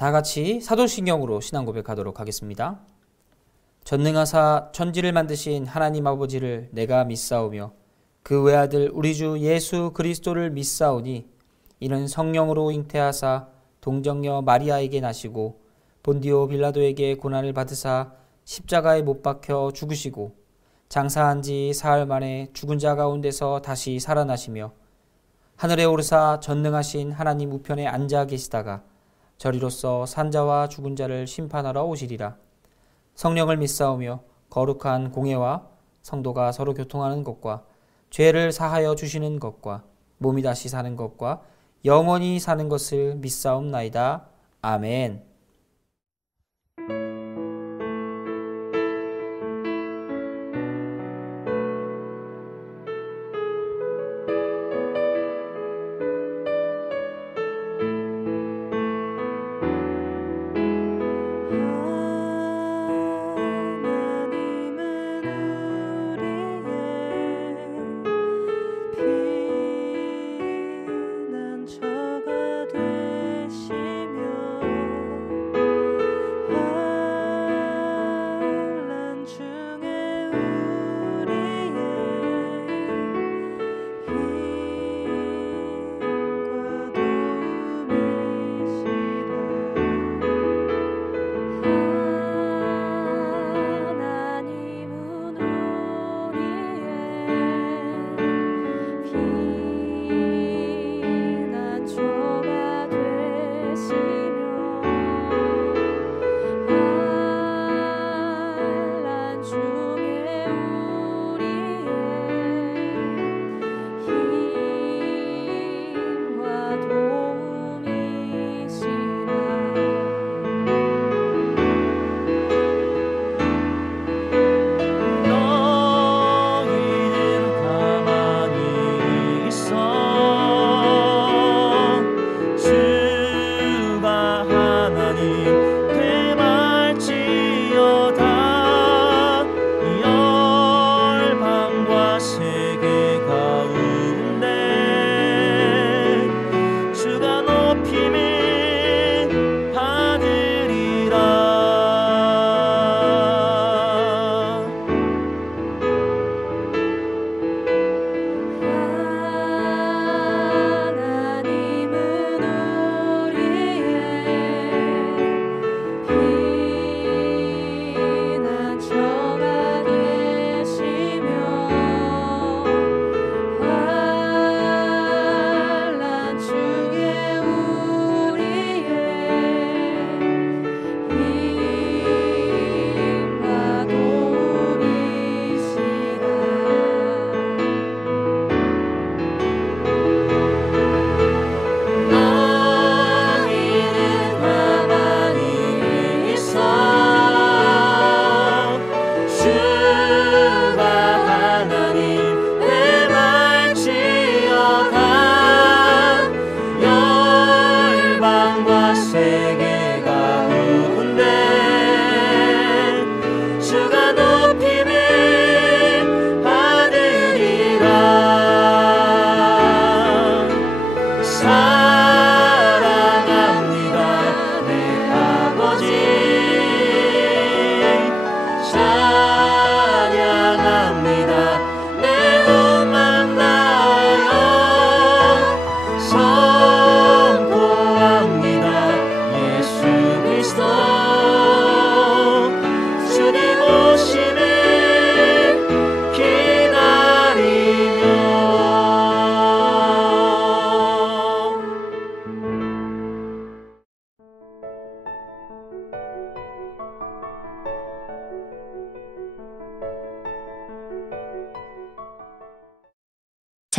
다 같이 사도신경으로 신앙 고백하도록 하겠습니다. 전능하사 천지를 만드신 하나님 아버지를 내가 믿사오며 그 외아들 우리 주 예수 그리스도를 믿사오니 이는 성령으로 잉태하사 동정녀 마리아에게 나시고 본디오 빌라도에게 고난을 받으사 십자가에 못 박혀 죽으시고 장사한 지 사흘 만에 죽은 자 가운데서 다시 살아나시며 하늘에 오르사 전능하신 하나님 우편에 앉아 계시다가 저리로서 산자와 죽은 자를 심판하러 오시리라. 성령을 믿사오며 거룩한 공예와 성도가 서로 교통하는 것과 죄를 사하여 주시는 것과 몸이 다시 사는 것과 영원히 사는 것을 믿사옵나이다. 아멘.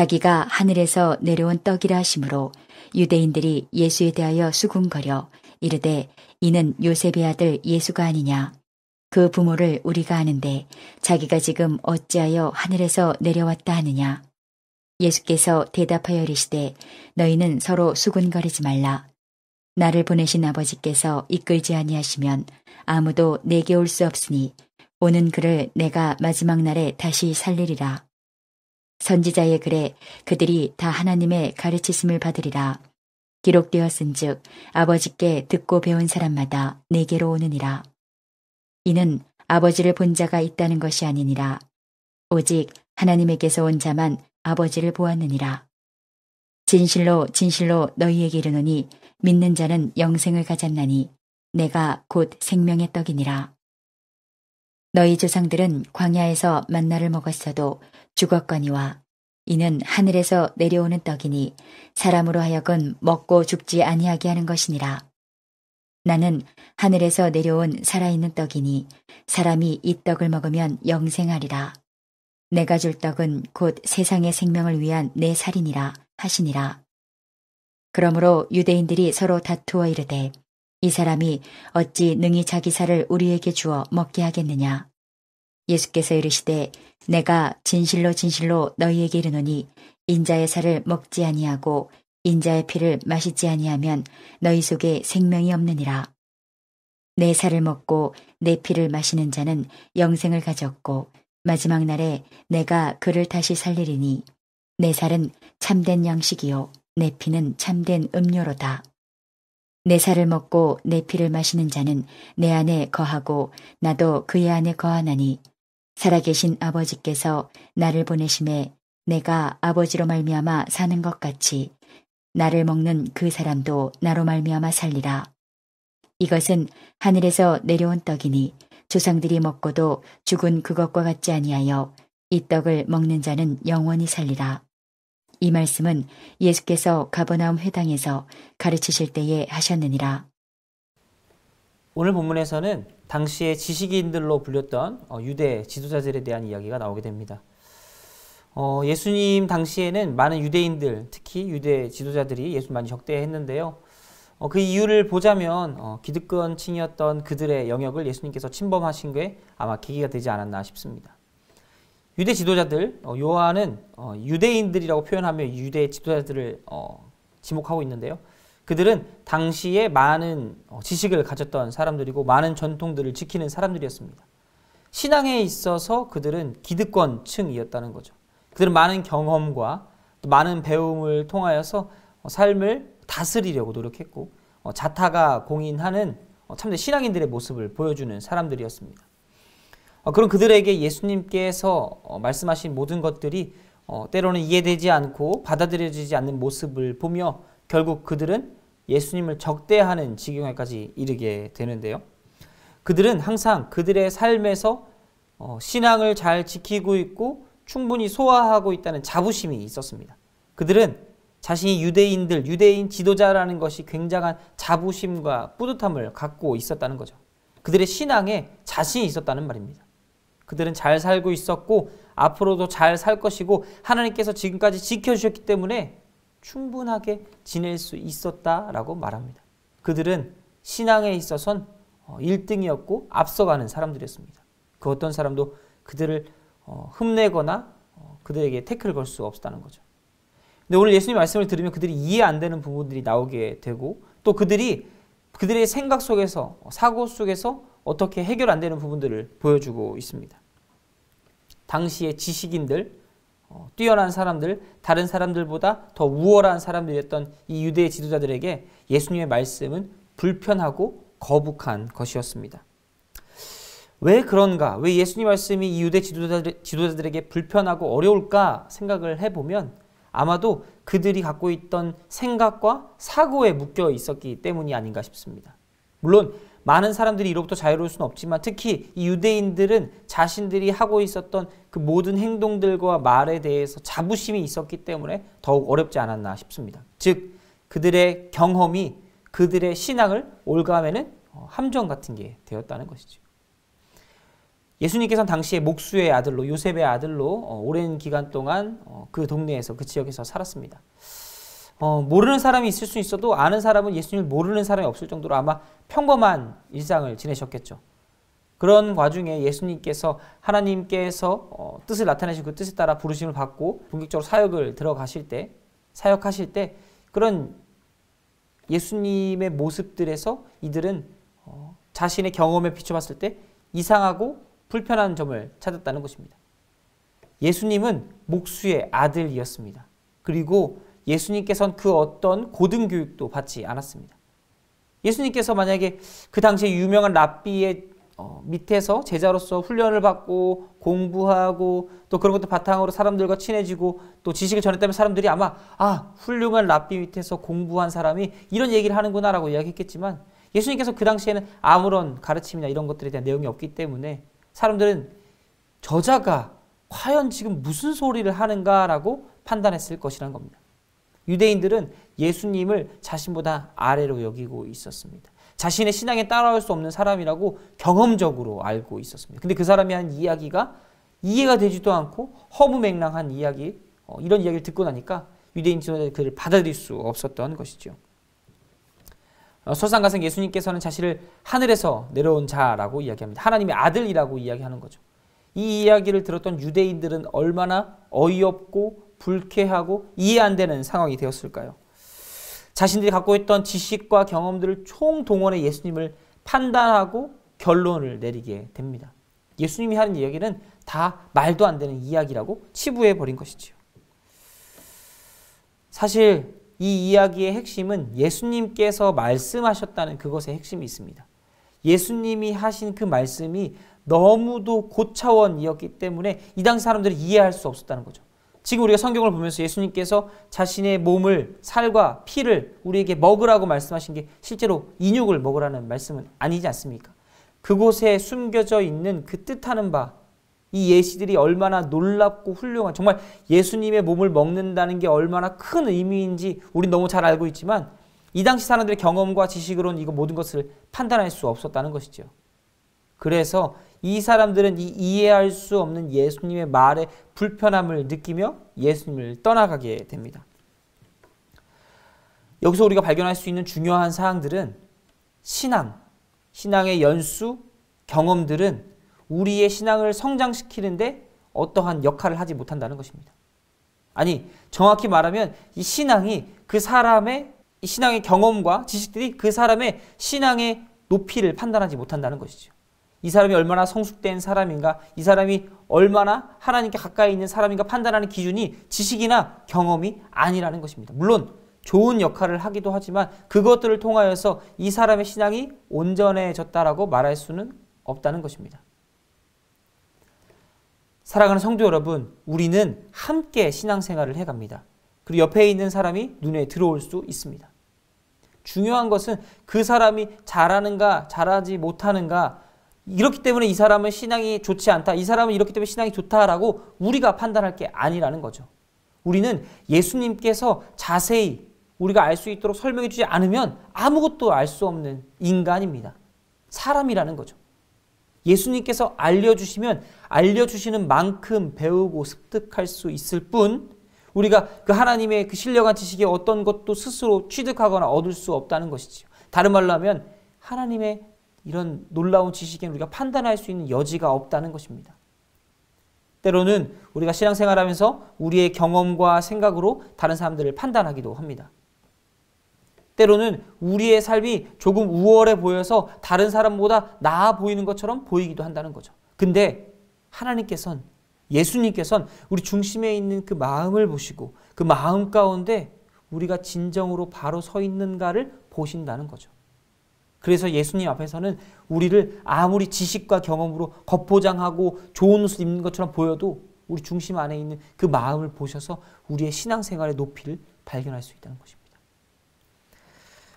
자기가 하늘에서 내려온 떡이라 하심으로 유대인들이 예수에 대하여 수군거려 이르되 이는 요셉의 아들 예수가 아니냐. 그 부모를 우리가 아는데 자기가 지금 어찌하여 하늘에서 내려왔다 하느냐. 예수께서 대답하여 이르시되 너희는 서로 수군거리지 말라. 나를 보내신 아버지께서 이끌지 아니하시면 아무도 내게 올 수 없으니 오는 그를 내가 마지막 날에 다시 살리리라. 선지자의 글에 그들이 다 하나님의 가르치심을 받으리라. 기록되었은즉 아버지께 듣고 배운 사람마다 내게로 오느니라. 이는 아버지를 본 자가 있다는 것이 아니니라. 오직 하나님에게서 온 자만 아버지를 보았느니라. 진실로 진실로 너희에게 이르노니 믿는 자는 영생을 가졌나니 내가 곧 생명의 떡이니라. 너희 조상들은 광야에서 만나를 먹었어도 죽었거니와 이는 하늘에서 내려오는 떡이니 사람으로 하여금 먹고 죽지 아니하게 하는 것이니라. 나는 하늘에서 내려온 살아있는 떡이니 사람이 이 떡을 먹으면 영생하리라. 내가 줄 떡은 곧 세상의 생명을 위한 내 살이니라 하시니라. 그러므로 유대인들이 서로 다투어 이르되 이 사람이 어찌 능히 자기 살을 우리에게 주어 먹게 하겠느냐. 예수께서 이르시되 내가 진실로 진실로 너희에게 이르노니 인자의 살을 먹지 아니하고 인자의 피를 마시지 아니하면 너희 속에 생명이 없느니라. 내 살을 먹고 내 피를 마시는 자는 영생을 가졌고 마지막 날에 내가 그를 다시 살리리니 내 살은 참된 양식이요 내 피는 참된 음료로다. 내 살을 먹고 내 피를 마시는 자는 내 안에 거하고 나도 그의 안에 거하나니 살아계신 아버지께서 나를 보내심에 내가 아버지로 말미암아 사는 것 같이 나를 먹는 그 사람도 나로 말미암아 살리라. 이것은 하늘에서 내려온 떡이니 조상들이 먹고도 죽은 그것과 같지 아니하여 이 떡을 먹는 자는 영원히 살리라. 이 말씀은 예수께서 가버나움 회당에서 가르치실 때에 하셨느니라. 오늘 본문에서는 당시의 지식인들로 불렸던 유대 지도자들에 대한 이야기가 나오게 됩니다. 예수님 당시에는 많은 유대인들, 특히 유대 지도자들이 예수 많이 적대했는데요. 그 이유를 보자면 기득권층이었던 그들의 영역을 예수님께서 침범하신 게 아마 계기가 되지 않았나 싶습니다. 유대 지도자들, 요한은 유대인들이라고 표현하며 유대 지도자들을 지목하고 있는데요. 그들은 당시에 많은 지식을 가졌던 사람들이고 많은 전통들을 지키는 사람들이었습니다. 신앙에 있어서 그들은 기득권층이었다는 거죠. 그들은 많은 경험과 또 많은 배움을 통하여서 삶을 다스리려고 노력했고 자타가 공인하는 참된 신앙인들의 모습을 보여주는 사람들이었습니다. 그런 그들에게 예수님께서 말씀하신 모든 것들이 때로는 이해되지 않고 받아들여지지 않는 모습을 보며 결국 그들은 예수님을 적대하는 지경에까지 이르게 되는데요. 그들은 항상 그들의 삶에서 신앙을 잘 지키고 있고 충분히 소화하고 있다는 자부심이 있었습니다. 그들은 자신이 유대인 지도자라는 것이 굉장한 자부심과 뿌듯함을 갖고 있었다는 거죠. 그들의 신앙에 자신이 있었다는 말입니다. 그들은 잘 살고 있었고 앞으로도 잘 살 것이고 하나님께서 지금까지 지켜주셨기 때문에 충분하게 지낼 수 있었다라고 말합니다. 그들은 신앙에 있어서는 1등이었고 앞서가는 사람들이었습니다. 그 어떤 사람도 그들을 흠내거나 그들에게 태클을 걸 수 없었다는 거죠. 근데 오늘 예수님 말씀을 들으면 그들이 이해 안 되는 부분들이 나오게 되고 또 그들의 생각 속에서 사고 속에서 어떻게 해결 안 되는 부분들을 보여주고 있습니다. 당시의 지식인들, 뛰어난 사람들, 다른 사람들보다 더 우월한 사람들이었던 이 유대 지도자들에게 예수님의 말씀은 불편하고 거북한 것이었습니다. 왜 그런가? 왜 예수님 말씀이 이 유대 지도자들에게 불편하고 어려울까 생각을 해보면 아마도 그들이 갖고 있던 생각과 사고에 묶여 있었기 때문이 아닌가 싶습니다. 물론 많은 사람들이 이로부터 자유로울 수는 없지만 특히 이 유대인들은 자신들이 하고 있었던 그 모든 행동들과 말에 대해서 자부심이 있었기 때문에 더욱 어렵지 않았나 싶습니다. 즉 그들의 경험이 그들의 신앙을 올가매는 함정 같은 게 되었다는 것이죠. 예수님께서는 당시에 목수의 아들로 요셉의 아들로 오랜 기간 동안 그 동네에서 그 지역에서 살았습니다. 모르는 사람이 있을 수 있어도 아는 사람은 예수님을 모르는 사람이 없을 정도로 아마 평범한 일상을 지내셨겠죠. 그런 와중에 예수님께서 하나님께서 뜻을 나타내신 그 뜻에 따라 부르심을 받고 본격적으로 사역을 사역하실 때 그런 예수님의 모습들에서 이들은 자신의 경험에 비춰봤을 때 이상하고 불편한 점을 찾았다는 것입니다. 예수님은 목수의 아들이었습니다. 그리고 예수님께서는 그 어떤 고등교육도 받지 않았습니다. 예수님께서 만약에 그 당시에 유명한 랍비의 밑에서 제자로서 훈련을 받고 공부하고 또 그런 것도 바탕으로 사람들과 친해지고 또 지식을 전했다면 사람들이 아마 훌륭한 랍비 밑에서 공부한 사람이 이런 얘기를 하는구나 라고 이야기했겠지만, 예수님께서 그 당시에는 아무런 가르침이나 이런 것들에 대한 내용이 없기 때문에 사람들은 저자가 과연 지금 무슨 소리를 하는가라고 판단했을 것이라는 겁니다. 유대인들은 예수님을 자신보다 아래로 여기고 있었습니다. 자신의 신앙에 따라올 수 없는 사람이라고 경험적으로 알고 있었습니다. 근데 그 사람이 한 이야기가 이해가 되지도 않고 허무맹랑한 이야기, 이런 이야기를 듣고 나니까 유대인 지도자들이 그를 받아들일 수 없었던 것이죠. 설상가상 예수님께서는 자신을 하늘에서 내려온 자라고 이야기합니다. 하나님의 아들이라고 이야기하는 거죠. 이 이야기를 들었던 유대인들은 얼마나 어이없고 불쾌하고 이해 안 되는 상황이 되었을까요? 자신들이 갖고 있던 지식과 경험들을 총동원해 예수님을 판단하고 결론을 내리게 됩니다. 예수님이 하는 이야기는 다 말도 안 되는 이야기라고 치부해 버린 것이지요. 사실 이 이야기의 핵심은 예수님께서 말씀하셨다는 그것의 핵심이 있습니다. 예수님이 하신 그 말씀이 너무도 고차원이었기 때문에 이 당시 사람들이 이해할 수 없었다는 거죠. 지금 우리가 성경을 보면서 예수님께서 자신의 몸을, 살과 피를 우리에게 먹으라고 말씀하신 게 실제로 인육을 먹으라는 말씀은 아니지 않습니까? 그곳에 숨겨져 있는 그 뜻하는 바, 이 예시들이 얼마나 놀랍고 훌륭한, 정말 예수님의 몸을 먹는다는 게 얼마나 큰 의미인지 우린 너무 잘 알고 있지만 이 당시 사람들의 경험과 지식으로는 이거 모든 것을 판단할 수 없었다는 것이죠. 그래서 이 사람들은 이 이해할 수 없는 예수님의 말에 불편함을 느끼며 예수님을 떠나가게 됩니다. 여기서 우리가 발견할 수 있는 중요한 사항들은 신앙의 연수, 경험들은 우리의 신앙을 성장시키는데 어떠한 역할을 하지 못한다는 것입니다. 아니, 정확히 말하면 이 신앙이 그 사람의 이 신앙의 경험과 지식들이 그 사람의 신앙의 높이를 판단하지 못한다는 것이죠. 이 사람이 얼마나 성숙된 사람인가, 이 사람이 얼마나 하나님께 가까이 있는 사람인가 판단하는 기준이 지식이나 경험이 아니라는 것입니다. 물론 좋은 역할을 하기도 하지만 그것들을 통하여서 이 사람의 신앙이 온전해졌다라고 말할 수는 없다는 것입니다. 사랑하는 성도 여러분, 우리는 함께 신앙생활을 해갑니다. 그리고 옆에 있는 사람이 눈에 들어올 수 있습니다. 중요한 것은 그 사람이 잘하는가 잘하지 못하는가, 이렇기 때문에 이 사람은 신앙이 좋지 않다, 이 사람은 이렇기 때문에 신앙이 좋다라고 우리가 판단할 게 아니라는 거죠. 우리는 예수님께서 자세히 우리가 알 수 있도록 설명해 주지 않으면 아무것도 알 수 없는 인간입니다. 사람이라는 거죠. 예수님께서 알려주시면 알려주시는 만큼 배우고 습득할 수 있을 뿐, 우리가 그 하나님의 그 신령한 지식의 어떤 것도 스스로 취득하거나 얻을 수 없다는 것이죠. 다른 말로 하면 하나님의 이런 놀라운 지식에는 우리가 판단할 수 있는 여지가 없다는 것입니다. 때로는 우리가 신앙생활하면서 우리의 경험과 생각으로 다른 사람들을 판단하기도 합니다. 때로는 우리의 삶이 조금 우월해 보여서 다른 사람보다 나아 보이는 것처럼 보이기도 한다는 거죠. 근데 하나님께서는, 예수님께서는 우리 중심에 있는 그 마음을 보시고 그 마음 가운데 우리가 진정으로 바로 서 있는가를 보신다는 거죠. 그래서 예수님 앞에서는 우리를 아무리 지식과 경험으로 겉포장하고 좋은 옷을 입는 것처럼 보여도 우리 중심 안에 있는 그 마음을 보셔서 우리의 신앙생활의 높이를 발견할 수 있다는 것입니다.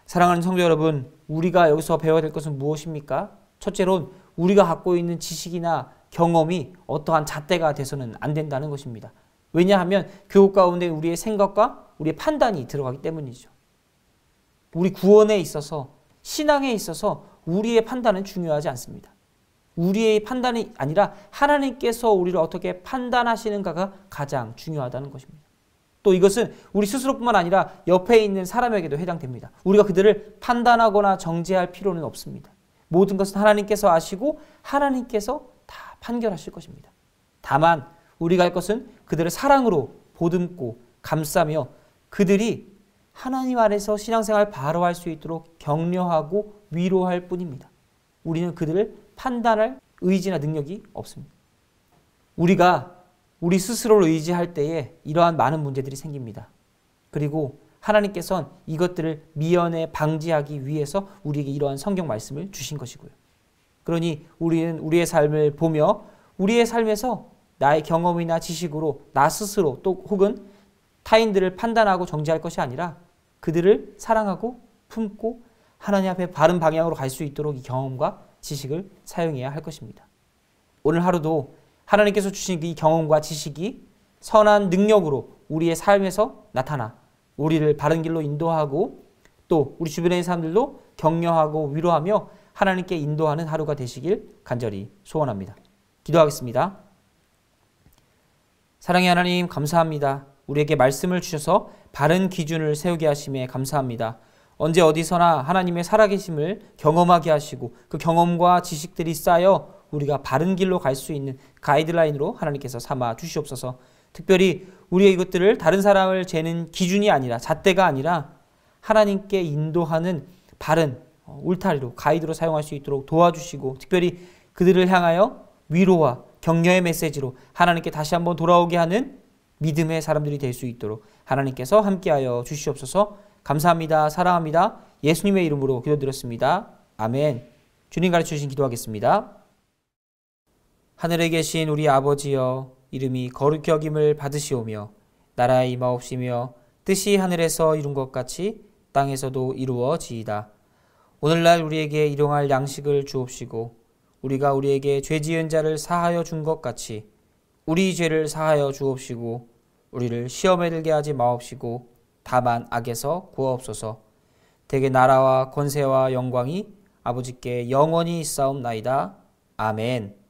사랑하는 성도 여러분, 우리가 여기서 배워야 될 것은 무엇입니까? 첫째로는 우리가 갖고 있는 지식이나 경험이 어떠한 잣대가 돼서는 안 된다는 것입니다. 왜냐하면 그것 가운데 우리의 생각과 우리의 판단이 들어가기 때문이죠. 우리 구원에 있어서, 신앙에 있어서 우리의 판단은 중요하지 않습니다. 우리의 판단이 아니라 하나님께서 우리를 어떻게 판단하시는가가 가장 중요하다는 것입니다. 또 이것은 우리 스스로뿐만 아니라 옆에 있는 사람에게도 해당됩니다. 우리가 그들을 판단하거나 정죄할 필요는 없습니다. 모든 것은 하나님께서 아시고 하나님께서 다 판결하실 것입니다. 다만 우리가 할 것은 그들을 사랑으로 보듬고 감싸며 그들이 하나님 안에서 신앙생활 바로 할 수 있도록 격려하고 위로할 뿐입니다. 우리는 그들을 판단할 의지나 능력이 없습니다. 우리가 우리 스스로를 의지할 때에 이러한 많은 문제들이 생깁니다. 그리고 하나님께서는 이것들을 미연에 방지하기 위해서 우리에게 이러한 성경 말씀을 주신 것이고요. 그러니 우리는 우리의 삶을 보며 우리의 삶에서 나의 경험이나 지식으로 나 스스로 또 혹은 타인들을 판단하고 정죄할 것이 아니라 그들을 사랑하고 품고 하나님 앞에 바른 방향으로 갈 수 있도록 이 경험과 지식을 사용해야 할 것입니다. 오늘 하루도 하나님께서 주신 이 경험과 지식이 선한 능력으로 우리의 삶에서 나타나 우리를 바른 길로 인도하고 또 우리 주변의 사람들도 격려하고 위로하며 하나님께 인도하는 하루가 되시길 간절히 소원합니다. 기도하겠습니다. 사랑의 하나님 감사합니다. 우리에게 말씀을 주셔서 바른 기준을 세우게 하심에 감사합니다. 언제 어디서나 하나님의 살아계심을 경험하게 하시고 그 경험과 지식들이 쌓여 우리가 바른 길로 갈 수 있는 가이드라인으로 하나님께서 삼아 주시옵소서. 특별히 우리의 이것들을 다른 사람을 재는 기준이 아니라 잣대가 아니라 하나님께 인도하는 바른 울타리로 가이드로 사용할 수 있도록 도와주시고 특별히 그들을 향하여 위로와 격려의 메시지로 하나님께 다시 한번 돌아오게 하는 믿음의 사람들이 될 수 있도록 하나님께서 함께하여 주시옵소서. 감사합니다. 사랑합니다. 예수님의 이름으로 기도드렸습니다. 아멘. 주님 가르쳐주신 기도하겠습니다. 하늘에 계신 우리 아버지여 이름이 거룩히 여김을 받으시오며 나라의 임하옵시며 뜻이 하늘에서 이룬 것 같이 땅에서도 이루어지이다. 오늘날 우리에게 일용할 양식을 주옵시고 우리가 우리에게 죄 지은 자를 사하여 준 것 같이 우리 죄를 사하여 주옵시고 우리를 시험에 들게 하지 마옵시고 다만 악에서 구하옵소서. 대개 나라와 권세와 영광이 아버지께 영원히 있사옵나이다. 아멘.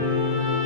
아멘.